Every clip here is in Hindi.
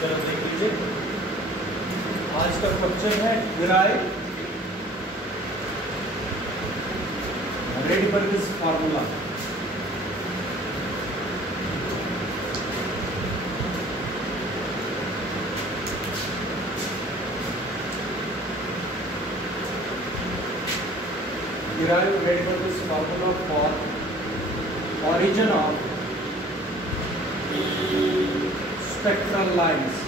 चलो देख लीजिए, आज का क्वेश्चन है derive Rydberg's formula. Derive Rydberg's formula for origin of spectral lines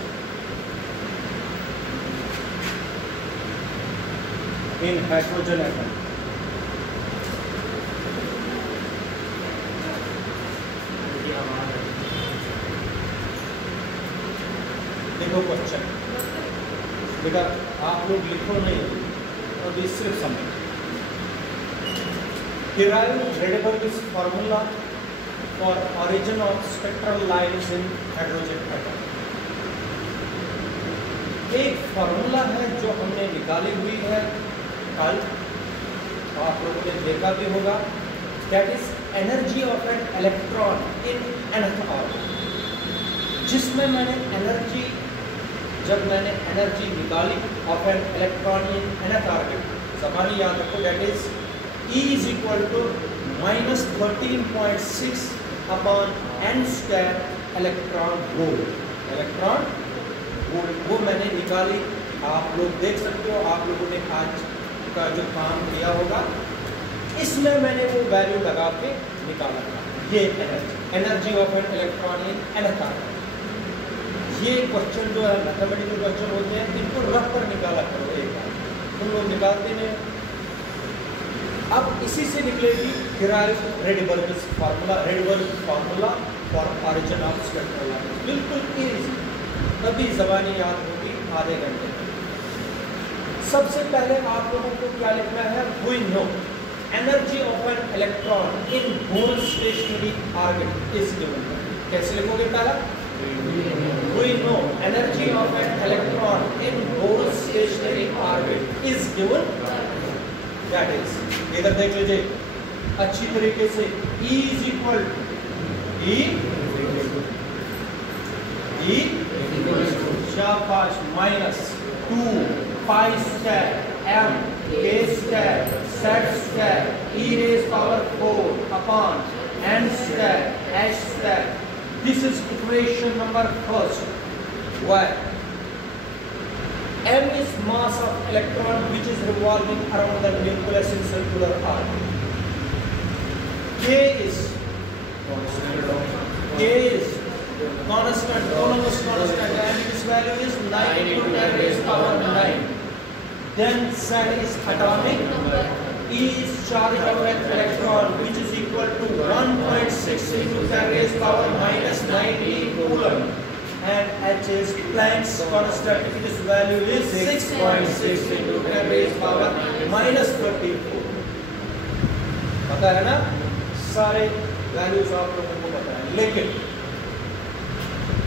in hydrogen atom. देखो क्वेश्चन बेटा, आप लोग लिखो नहीं और सिर्फ समझो। Derive Rydberg's formula for origin of spectral lines in hydrogen atom. एक फॉर्मूला है जो हमने निकाली हुई है कल, आप लोगों ने देखा भी होगा, that is energy of an electron in nth orbit, जिसमें मैंने एनर्जी, जब मैंने एनर्जी निकाली of an electron in nth orbit, ज़बानी याद रखो, that is E is equal to minus 13.6 upon n square electron volt. Electron volt वो मैंने निकाली। आप लोग देख सकते हो, आप लोगों ने आज का जो काम किया होगा, इसमें मैंने वो वैल्यू लगा के निकाला था। ये energy of an electron in nth orbit. ये क्वेश्चन जो है मैथमेटिकल क्वेश्चन होते हैं, इनको रख कर निकाला करो एक बार, तुम लोग निकालते नहीं। अब इसी से निकलेगी derive Rydberg's formula, Rydberg formula for origin of spectral line. बिल्कुल इजी, तभी ज़बानी याद होगी आधे घंटे में। सबसे पहले आप लोगों को क्या लिखना है, we know energy of an electron in Bohr stationary orbit is given. कैसे लिखोगे पहला, we know energy of an electron in Bohr stationary orbit is given, that is, इधर देख लीजिए अच्छी तरीके से, E is equal to E शाबाश minus 2 pi square m k square z square e raised power 4 upon n square h square. This is equation number first, where m is mass of electron which is revolving around the nucleus in circular orbit. K is constant, almost constant, and its value is 9 into 10 raised power 9. Then Z is atomic. E is charge of an electron which is equal to 1.6 into 10 raised power minus 19 coulomb. And H is Planck's constant, its value is 6.6 into 10 raised power minus 34. पता है ना, सारे वैल्यूज आप लोगों को पता है, लेकिन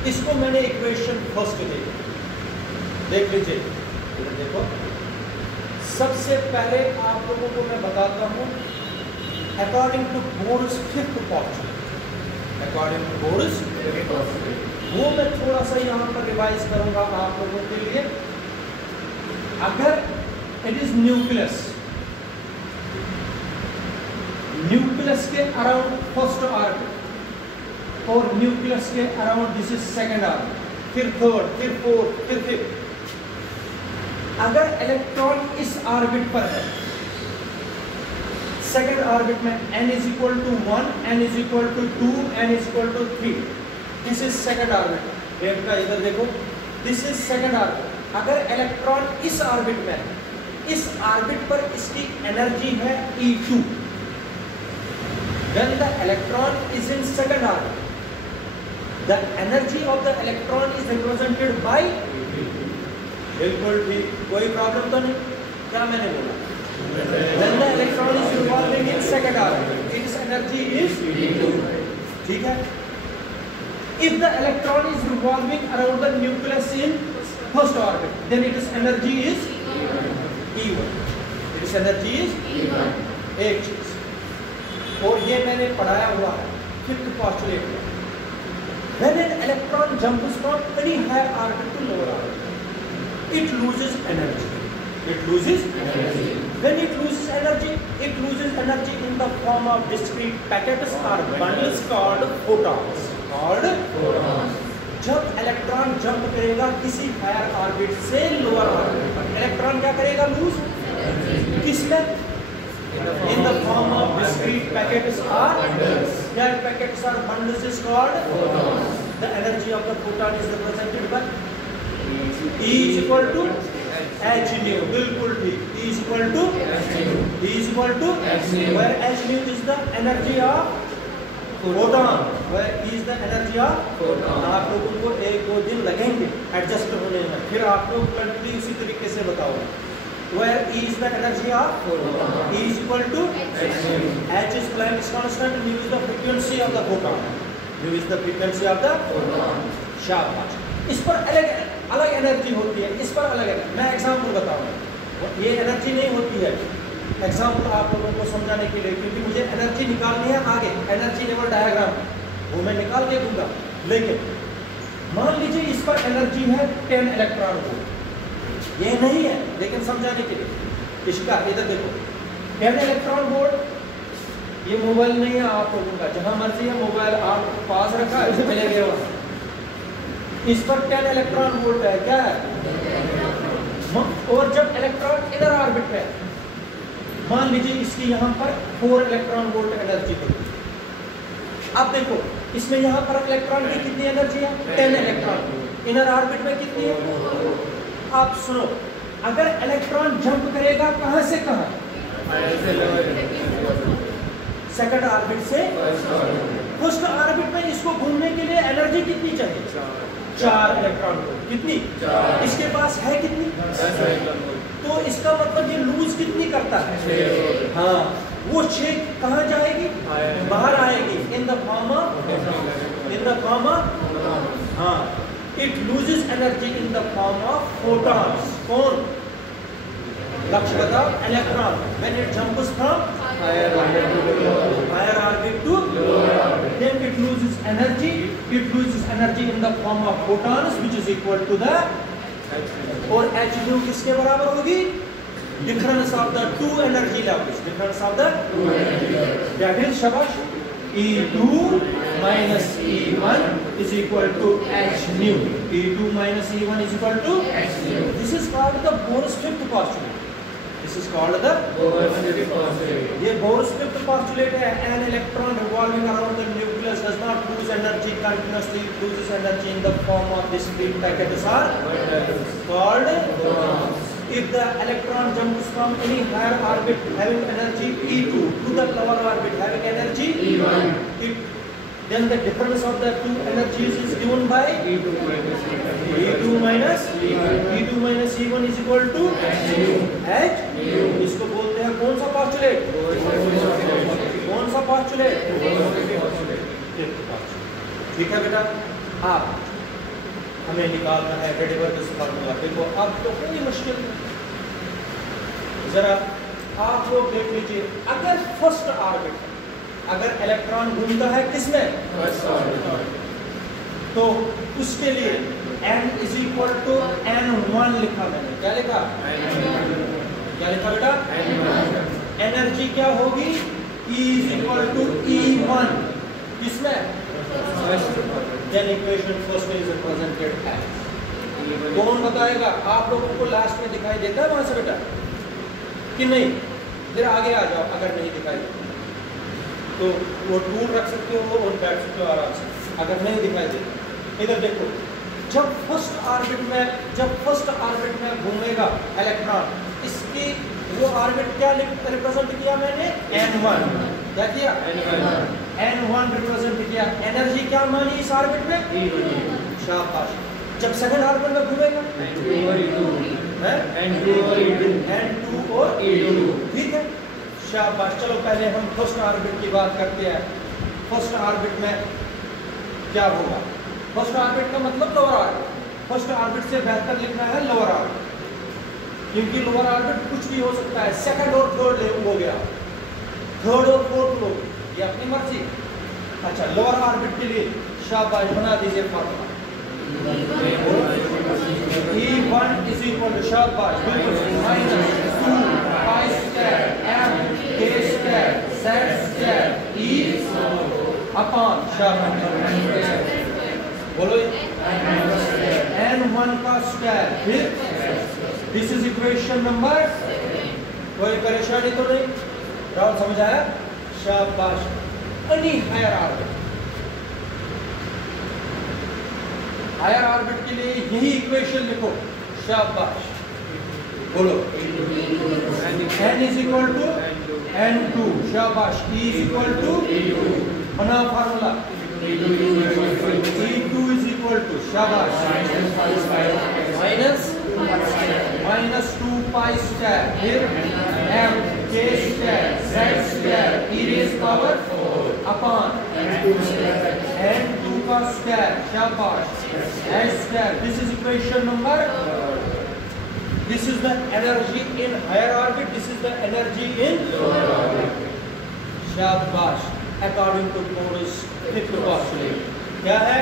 इसको मैंने इक्वेशन फर्स्ट देख लीजिए। देखो, सबसे पहले आप लोगों को मैं बताता हूँ according to Bohr's fifth postulate, according to Bohr's वो मैं थोड़ा सा यहाँ पर रिवाइज करूंगा आप लोगों के लिए। अगर इट इज न्यूक्लियस, न्यूक्लियस के अराउंड फर्स्ट ऑर्बिट और न्यूक्लियस के around this is second orbit, फिर थर्ड, फिर फोर्थ, फिर फिफ्थ। अगर इलेक्ट्रॉन इस ऑर्बिट पर है, सेकंड ऑर्बिट में n is equal to 1, n is equal to 2, n is equal to 3, this is second orbit. Wave का इधर देखो, दिस इज सेकंड ऑर्बिट। अगर इलेक्ट्रॉन इस ऑर्बिट में है, इस ऑर्बिट पर इसकी एनर्जी है E2, when the electron is in second orbit, the energy of the electron is represented by, बिल्कुल ठीक, कोई प्रॉब्लम तो नहीं, क्या मैंने बोला, when the electron is revolving in second orbit, its energy is E2, ठीक है। If the electron is revolving around the nucleus in first orbit, then its energy is E1, its energy is E1। एक चीज और ये मैंने पढ़ाया हुआ है फिफ्थ पॉस्टुलेट में, When an electron jumps from any higher orbit to lower orbit, it loses energy. It loses energy. When it loses energy in the form of discrete packets or bundles called photons. जब इलेक्ट्रॉन जंप करेगा किसी हायर ऑर्बिट से लोअर ऑर्बिट पर, इलेक्ट्रॉन क्या करेगा? लूज किसमें? In the form of discrete packets or bundles. That packets or bundles is called photons. The energy of the photon is represented by E is equal to h nu. बिल्कुल ठीक. E is equal to h nu. Where h nu is the energy of photon. Where E is the energy of photon. आप लोगों को 1-2 दिन लगेंगे एडजस्ट होने में, फिर आप लोग कंटिन्यू उसी तरीके से बताओगे. Where E is the energy of photon. E is equal to h is Planck's constant, nu is the frequency of the photon. Nu is the frequency of the photon. शाबाश. इस पर अलग एनर्जी होती है, इस पर अलग एनर्जी. मैं एग्जांपल बताऊंगा. ये एनर्जी नहीं होती है, एग्जांपल आप लोगों को समझाने के लिए, क्योंकि मुझे एनर्जी निकालनी है आगे. एनर्जी लेवल डायग्राम वो मैं निकाल के दूंगा. लेकिन मान लीजिए इस पर एनर्जी है 10 इलेक्ट्रॉन वोल्ट. ये नहीं है, लेकिन समझाने के लिए इसका इधर देखो 10 इलेक्ट्रॉन वोल्ट. ये मोबाइल नहीं है आप लोगों का, जहां मर्जी है मोबाइल आप पास रखा है चले गए वहां. इस पर 10 इलेक्ट्रॉन वोल्ट है, क्या है? और जब इलेक्ट्रॉन इधर ऑर्बिट पे, मान लीजिए इसकी यहाँ पर 4 इलेक्ट्रॉन वोल्ट एनर्जी होगी. अब देखो इसमें यहाँ पर इलेक्ट्रॉन की कितनी एनर्जी है? 10 इलेक्ट्रॉन. इनर ऑर्बिट में कितनी है? आप सुनो, अगर इलेक्ट्रॉन जंप करेगा कहां से कहां? सेकंड ऑर्बिट से फर्स्ट ऑर्बिट में. इसको घूमने के लिए एनर्जी कितनी चाहिए? 4 इलेक्ट्रॉन. कितनी? इसके पास है कितनी? तो इसका मतलब ये लूज कितनी करता है? हाँ, वो 6 कहां जाएगी? बाहर आएगी. इन द फॉर्म ऑफ हाँ, it loses energy in the form of photons. कौन? लक्ष्य बताओ. Electron. When it jumps from higher orbit to lower orbit, then it loses energy. It loses energy in the form of photons, which is equal to the और h nu किसके बराबर होगी? Difference of the two energy levels. Difference of the two energy levels. That is शाबाश. E2 minus E1 is equal to h nu. E2 minus E1 is equal to h nu. This is called the Bohr's fifth postulate. This is called the Bohr's fifth postulate. ये Bohr's fifth postulate है. An electron revolving around the nucleus does not lose energy continuously. It loses energy in the form of discrete packets are called photons. If the electron jumps from any higher orbit having energy E2 to the lower orbit having energy E1, then the difference of the two energies is given by E2 minus E1 is equal to h nu. इसको बोलते हैं कौन सा postulate? कौन सा postulate? ठीक है बेटा. आप हमें निकालना है रेडिवर्स फार्मूला. देखो अब तो कोई मुश्किल नहीं. जरा आप लोग देख लीजिए, अगर फर्स्ट ऑर्बिट, अगर इलेक्ट्रॉन घूमता है किसमें? फर्स्ट ऑर्बिट, तो उसके लिए n is equal to n1 लिखा मैंने. क्या लिखा? क्या लिखा बेटा? एनर्जी क्या होगी? E is equal to E1 किसमें? Then equation first is represented as. कौन बताएगा? आप लोगों को लास्ट में दिखाई देता है वहां से बेटा कि नहीं? फिर आगे आ जाओ. अगर नहीं दिखाई तो वो टूल रख सकते हो और बैठ सकते हो आराम से. अगर नहीं दिखाई देता, इधर देखो, जब फर्स्ट ऑर्बिट में घूमेगा इलेक्ट्रॉन, इसकी वो ऑर्बिट क्या रिप्रेजेंट किया मैंने? n1. क्या किया? n1 रिप्रेजेंट किया. एनर्जी क्या मानी इस ऑर्बिट में? शाबाश. जब सेकंड ऑर्बिट में घूमेगा n2 और E2. ठीक है, शाबाश. चलो पहले हम फर्स्ट ऑर्बिट की बात करते हैं. फर्स्ट ऑर्बिट में क्या होगा? फर्स्ट ऑर्बिट का मतलब लोअर ऑर्बिट. फर्स्ट ऑर्बिट से बेहतर लिखना है लोअर ऑर्बिट, क्योंकि लोअर ऑर्बिट कुछ भी हो सकता है. सेकंड और थर्ड हो गया, थर्ड और फोर्थ हो, ये अपनी मर्जी. अच्छा, लोअर ऑर्बिट के लिए शाबाश, बना दीजिए formula. E1 is equal to, शाबाश, minus 2 pi square m k square z square e upon, शाबाश, बोलो, n1 का स्क्वायर, फिर दिस इज इक्वेशन नंबर, कोई परेशानी तो नहीं? राहुल समझ आया? शाबाश। Any higher orbit, higher orbit के लिए यही इक्वेशन लिखो, शाबाश, बोलो, n is equal to n2, शाबाश, e इज इक्वल टू, बना formula, E2 is equal to, शाबाश, माइनस 2 पाई स्क्वायर, फिर m k square z square e raise power 4 upon n2 का स्क्वायर, शाबाश, h square. This is equation number, this is the energy in higher orbit, this is the energy in lower orbit, शाबाश, अकॉर्डिंग टू मोरिस फिफ्थ पोस्टुलेट। क्या है?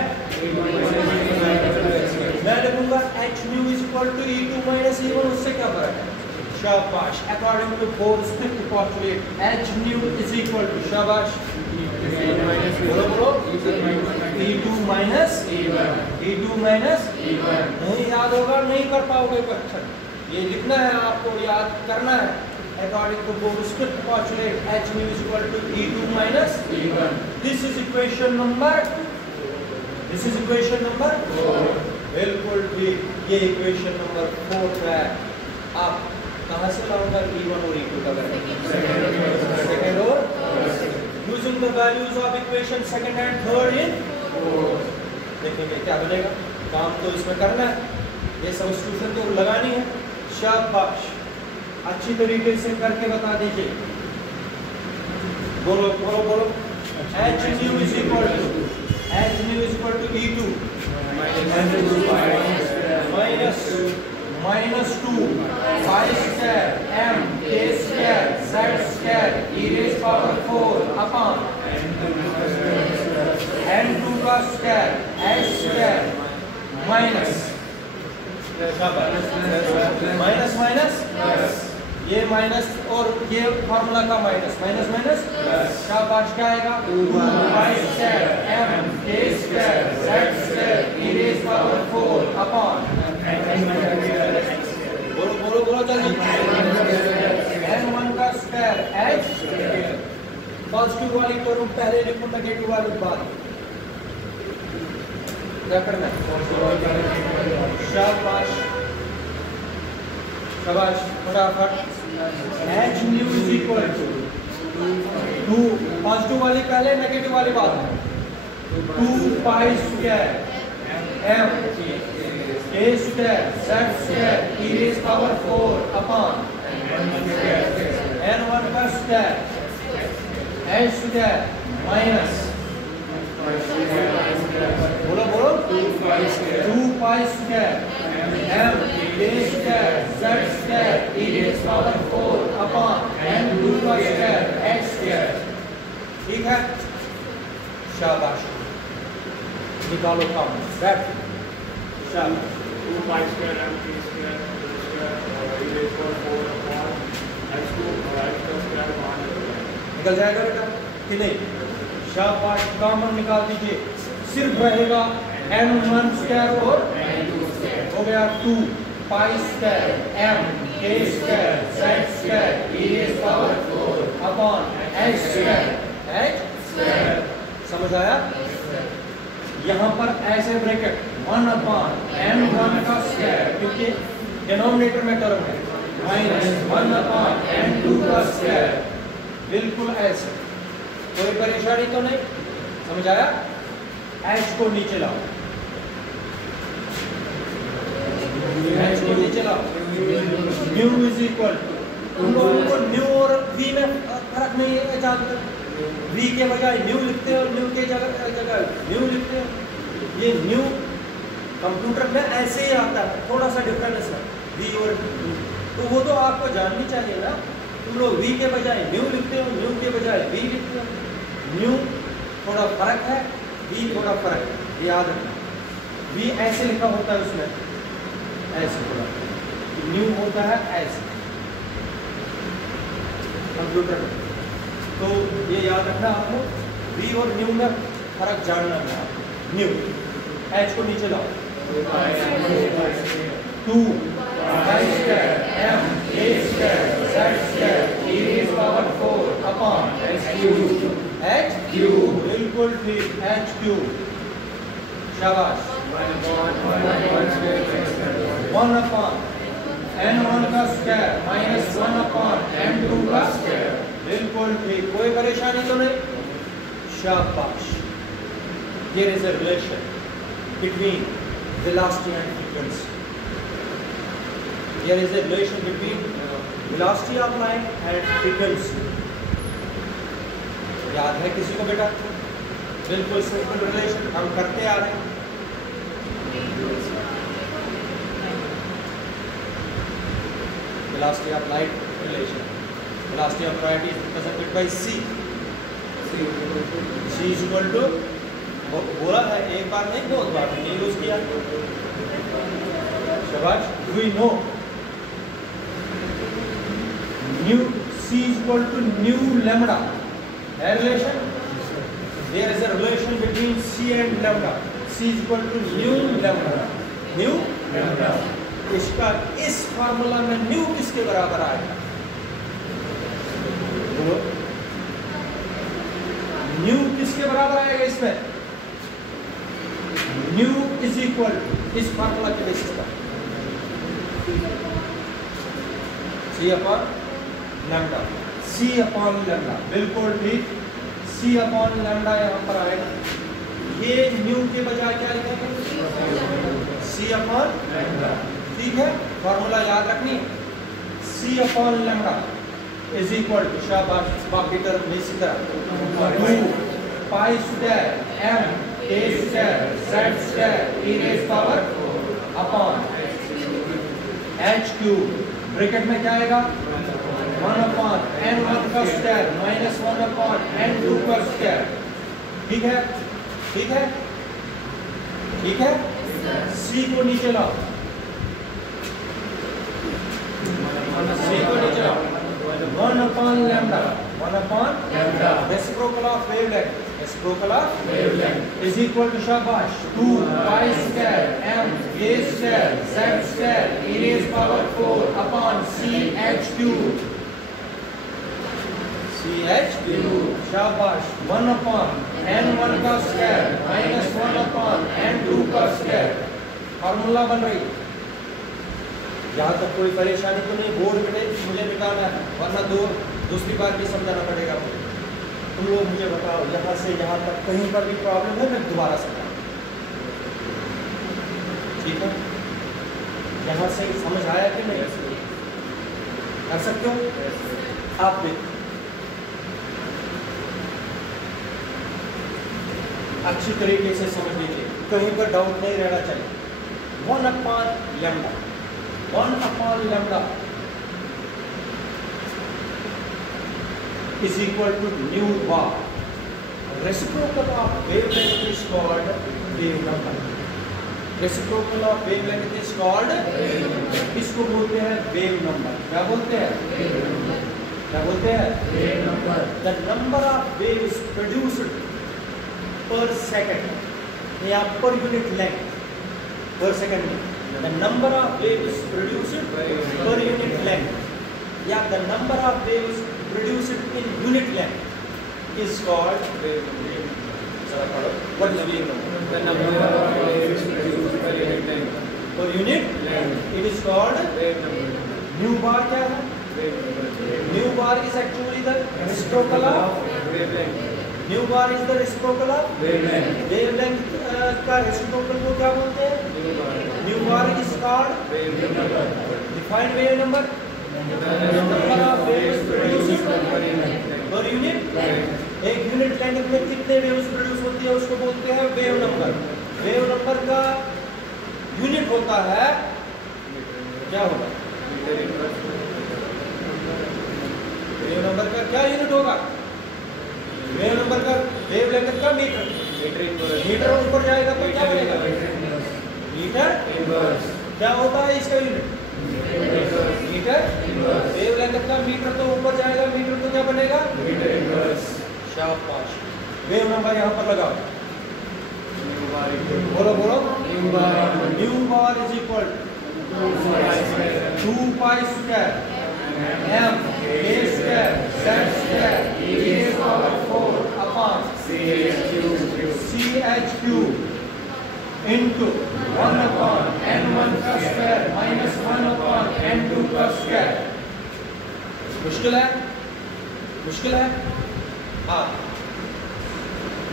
मैं लिखूंगा h nu is equal to E2 minus E1, उससे क्या फर्क है? शाबाश, according to Bohr's fifth postulate, h nu is equal to, शाबाश, बोलो बोलो, E2 minus E1, E2 minus E1। नहीं याद होगा, नहीं कर पाओगे क्वेश्चन, ये लिखना है आपको, याद करना है। According to Bohr's fifth postulate, h nu is equal to E2 minus E1। This is equation number, this is equation number 4, बिल्कुल ठीक, ये इक्वेशन नंबर 4 है। आप कहां से लाऊंगा E1 और E2 का वैल्यू? सेकंड और using the values of equation second and third in 4, देखेंगे क्या बनेगा। काम तो इसमें करना है, ये सब्स्टिट्यूशन तो लगानी है, शाबाश, अच्छी तरीके से करके बता दीजिए, बोलो बोलो बोलो, h nu is equal to, h nu is equal to E2 minus 2 pi square m k square z square e raise power 4 upon n2 का square h square minus, minus minus, ये माइनस और ये फॉर्मूला का माइनस, माइनस माइनस, शाबाश, क्या आएगा? 2 pi square m k square z square e raise power 4 upon, बोलो बोलो बोलो जल्दी, n1 का स्क्वायर h, पॉजिटिव वाली टर्म पहले लिखो, नेगेटिव वाली बाद, क्या करना है? शाबाश शाबाश, फटाफट, h nu is equal to 2, positive वाली पहले, नेगेटिव वाली बाद में, 2 pi square m k square z square e raise power 4 upon n1 का स्क्वायर h स्क्वायर माइनस, बोलो बोलो, 2 pi square m k square z square e raise power 4 upon n2 का स्क्वायर h स्क्वायर, ठीक है, शाबाश, निकालो काम, बैठ, शाबाश, 2 pi square m k square e raise power 4 upon h2 और h का स्क्वायर बाहर निकल जाएगा बेटा कि नहीं? शाबाश, कॉमन निकाल दीजिए, सिर्फ रहेगा n1 स्क्वायर और हो गया 2 pi square m k square z square e raise power 4 upon h square, समझ आया? यहाँ पर ऐसे ब्रैकेट 1 अपॉन n1 का स्क्वायर, क्योंकि डिनोमिनेटर में टर्म है, माइनस 1 अपॉन n2 का स्क्वायर, बिल्कुल ऐसे, कोई परेशानी तो नहीं? समझ आया? h को नीचे लाओ, h को नीचे लाओ, न्यू इज इक्वल टू, तुम लोगों को न्यू और v में फर्क नहीं है जानते, v के बजाय न्यू लिखते हो, न्यू के जगह न्यू लिखते हो, ये न्यू कंप्यूटर में ऐसे ही आता है, थोड़ा सा डिफरेंस है v और तो वो तो आपको जाननी चाहिए ना। तुम लोग v के बजाय न्यू लिखते हो, न्यू के बजाय v लिखते हो, न्यू थोड़ा फर्क है, v थोड़ा फर्क है। याद रखना। वी ऐसे लिखा होता है उसमें, ऐसे होगा, न्यू होता है ऐसे कंप्यूटर में। तो ये याद रखना आपको, वी और न्यू में फर्क जानना है। न्यू एच को नीचे लाओ, 2 y square m a square z square e raised power 4 upon h cube, बिल्कुल ठीक, h cube, शाबाश। 1 upon n1 का स्क्वायर माइनस 1 upon n2 का स्क्वायर, बिल्कुल ठीक, कोई परेशानी तो नहीं, शाबाश। There is a relation between velocity and frequency. There is a relation between velocity of light and frequency. याद है किसी को बेटा? बिल्कुल सिंपल रिलेशन हम करते आ रहे हैं। Velocity of light relation. Velocity of light is represented by c. c is equal to, बोला है एक बार नहीं बहुत बार नहीं यूज किया। शाबाश। We know nu c is equal to nu lambda. है relation? There is a relation between c and lambda. c is equal to nu lambda. Nu lambda. इसका इस फार्मूला में nu किसके बराबर आएगा? बोलो। nu किसके बराबर आएगा इसमें? nu is equal इस फार्मूला के बेसिस पर c upon lambda, c upon lambda, बिल्कुल ठीक, c अपॉन लैम्डा यहाँ पर आएगा। ये न्यू के बजाय क्या लिखेंगे? c अपॉन लैम्डा, ठीक है, फार्मूला याद रखनी है। c upon lambda is equal to, शाबाश, बाकी तरफ इसी तरह 2 pi square m a square z square e raise power upon h cube, bracket में क्या आएगा? 1 अपॉन n1 का स्क्वायर माइनस 1 अपॉन n2 का स्क्वायर, ठीक है, ठीक है, ठीक है। c को नीचे लाओ, c को नीचे लाओ, 1 upon lambda, 1 upon lambda, reciprocal of wavelength, reciprocal of wavelength is equal to, शाबाश, 2 pi square m a square z square e raised power 4 upon c h cube, c h cube, शाबाश, 1 upon n1 का स्क्वायर माइनस 1 upon n2 का स्क्वायर, फार्मूला बन रही। यहाँ तक कोई परेशानी तो नहीं? बोर्ड पे मुझे मिटाना है, वरना दूसरी बार भी समझाना पड़ेगा मुझे। तुम लोग मुझे बताओ, यहाँ से यहाँ तक कहीं पर भी प्रॉब्लम है, मैं दोबारा समझाऊँ, ठीक है? यहाँ से समझ आया कि नहीं? कर सकते हो आप भी? अच्छी तरीके से समझ लीजिए, कहीं पर डाउट नहीं रहना चाहिए। 1 upon lambda, 1 upon lambda is equal to nu bar. Reciprocal of wavelength is called wave number. Reciprocal of wavelength is called, इसको बोलते हैं wave number। क्या बोलते हैं? क्या बोलते हैं? Wave number. The number of waves produced per second या per unit length, per second, the number of waves produced per unit length, yeah, the number of waves produced in unit length is called wave number. What is wave number? The number of waves produced per unit length. Per unit length, it is called wave number. Nu bar क्या है? Wave number. Nu bar is actually the reciprocal of wavelength. Nu bar is the reciprocal of wavelength. Wavelength का reciprocal को क्या बोलते हैं? Nu bar is called wave number. Define wave number. The number of waves produced per unit length. एक यूनिट लेंथ में कितने वेव्स प्रोड्यूस होती है उसको बोलते हैं वेव नंबर। वेव नंबर का यूनिट होता है, क्या होगा? वेव नंबर का क्या यूनिट होगा? वेव नंबर का वेव लेंथ का मीटर। मीटर ऊपर जाएगा तो क्या बनेगा? मीटर क्या होता है इसका यूनिट? मीटर। वेवलेंथ का मीटर तो ऊपर जाएगा, मीटर तो क्या बनेगा? शाबाश। वेव नंबर यहाँ पर लगाओ, बोलो बोलो। New bar is equal 2 pi square m a square z square e raised power 4 upon ch cube into 1 upon n1 का स्क्वायर minus 1 upon n2 का स्क्वायर। मुश्किल है? मुश्किल है? हाँ,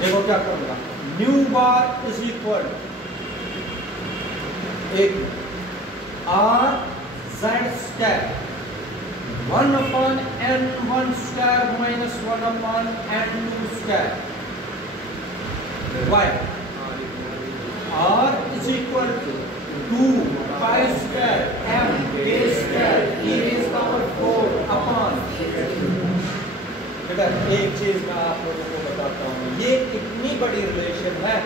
देखो क्या करूंगा। न्यू बार इज इक्वल एक r z square 1 upon n1 square minus 1 upon n2 square. y r is equal to 2 pi square m a square e raised power 4 upon। बेटा एक चीज मैं आप लोगों को बताता हूँ, ये इतनी बड़ी रिलेशन है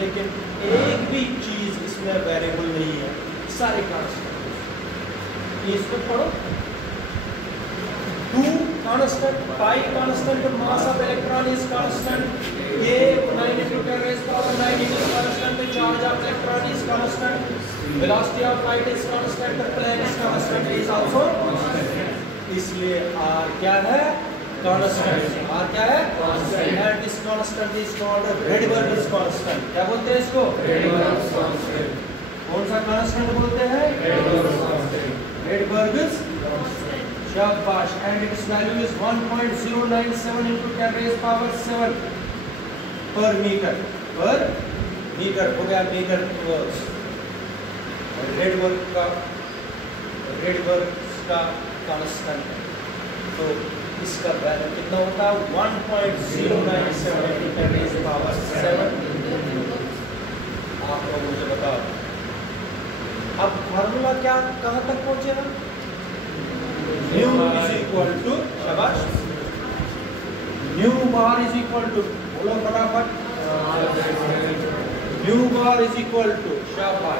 लेकिन एक भी चीज इसमें वेरिएबल नहीं है, सारे कांस्टेंट। इसको पढ़ो। 2 constant, pi constant, mass of electron is constant, ये 9 into 10 raised power 9 is constant, the charge of electron is constant, velocity of light is constant, the plane is constant, is also constant। इसलिए r क्या है? कांस्टेंट। r क्या है? Constant. and this constant is called Rydberg's constant। क्या बोलते हैं इसको? Rydberg's constant। कौन सा कांस्टेंट बोलते हैं? Rydberg's constant। Rydberg's constant। शाबाश। and its value is 1.097 into 10 raised power 7 per meter। पर मीटर हो गया मीटर वर्ड्स। रेडबर्ग का कांस्टेंट, तो इसका वैल्यू कितना होता है? 1.097 into 10 raised power 7। आप लोग मुझे बताओ अब फार्मूला क्या कहां तक पहुंचेगा? न्यू इज इक्वल टू, शाबाश, nu bar is equal to, बोलो फटाफट, nu bar is equal to, शाबाश।